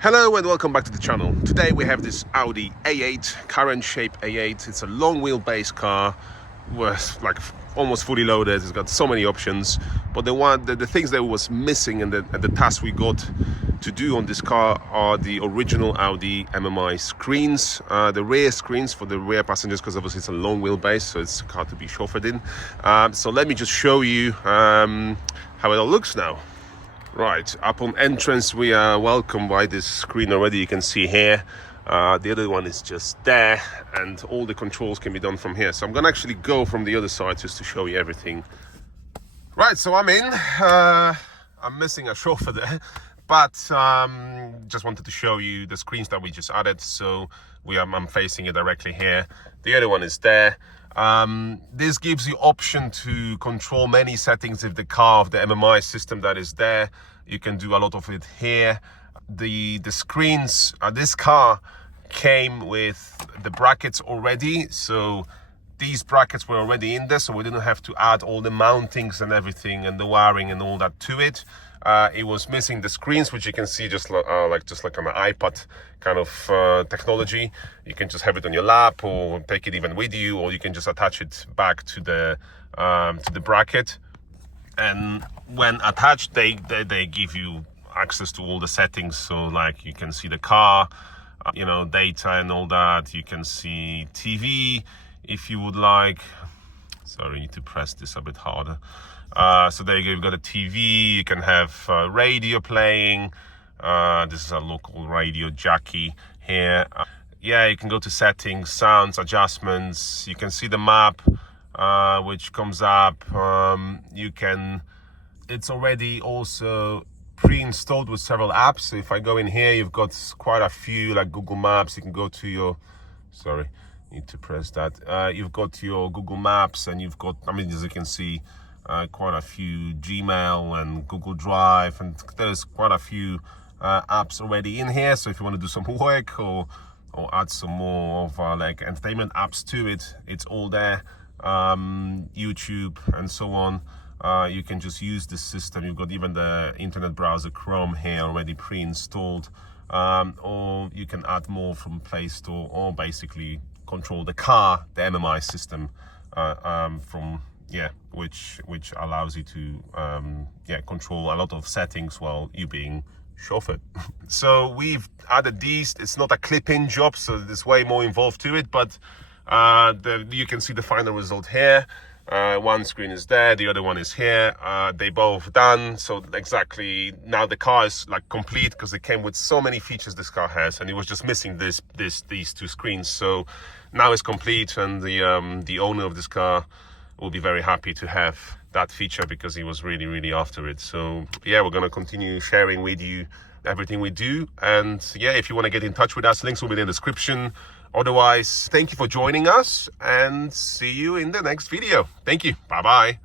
Hello and welcome back to the channel. Today we have this Audi A8, current shape A8. It's a long wheelbase car, was like almost fully loaded. It's got so many options, but the things that was missing in the task we got to do on this car are the original Audi MMI screens, the rear screens for the rear passengers, because obviously it's a long wheelbase, so it's hard to be chauffeured in. So let me just show you how it all looks now. Right, upon entrance we are welcomed by this screen already. You can see here, the other one is just there, and all the controls can be done from here. So I'm gonna actually go from the other side just to show you everything. Right, so I'm in. I'm missing a chauffeur there, but just wanted to show you the screens that we just added. So I'm facing it directly here. The other one is there. This gives you option to control many settings of the car, of the MMI system that is there. You can do a lot of it here. The screens, this car came with the brackets already, so these brackets were already in there, so we didn't have to add all the mountings and everything and the wiring and all that to it. It was missing the screens, which you can see just like on an iPad kind of technology. You can just have it on your lap or take it even with you, or you can just attach it back to the bracket. And when attached, they give you access to all the settings. So like you can see the car, data and all that. You can see TV if you would like. Sorry, I need to press this a bit harder. So there you go, you've got a TV, you can have radio playing. This is a local radio jockey here. Yeah, you can go to settings, sounds, adjustments. You can see the map, which comes up. It's already also pre-installed with several apps. So if I go in here, you've got quite a few, like Google Maps. You can go to your, sorry, need to press that. You've got your Google Maps, and you've got, as you can see, quite a few Gmail and Google Drive, and there's quite a few apps already in here. So if you want to do some work or add some more of like entertainment apps to it, it's all there. YouTube and so on. You can just use this system. You've got even the internet browser Chrome here already pre-installed, or you can add more from Play Store, or basically control the car, the MMI system from which allows you to control a lot of settings while you being chauffeured. So we've added these. It's not a clip-in job, so there's way more involved to it, but you can see the final result here. One screen is there, the other one is here. They both done. So exactly now the car is like complete, because it came with so many features this car has, and it was just missing these two screens. So now it's complete, and the owner of this car will be very happy to have that feature, because he was really after it. So yeah, we're going to continue sharing with you everything we do. And yeah, if you want to get in touch with us, links will be in the description. Otherwise, thank you for joining us, and see you in the next video. Thank you. Bye bye.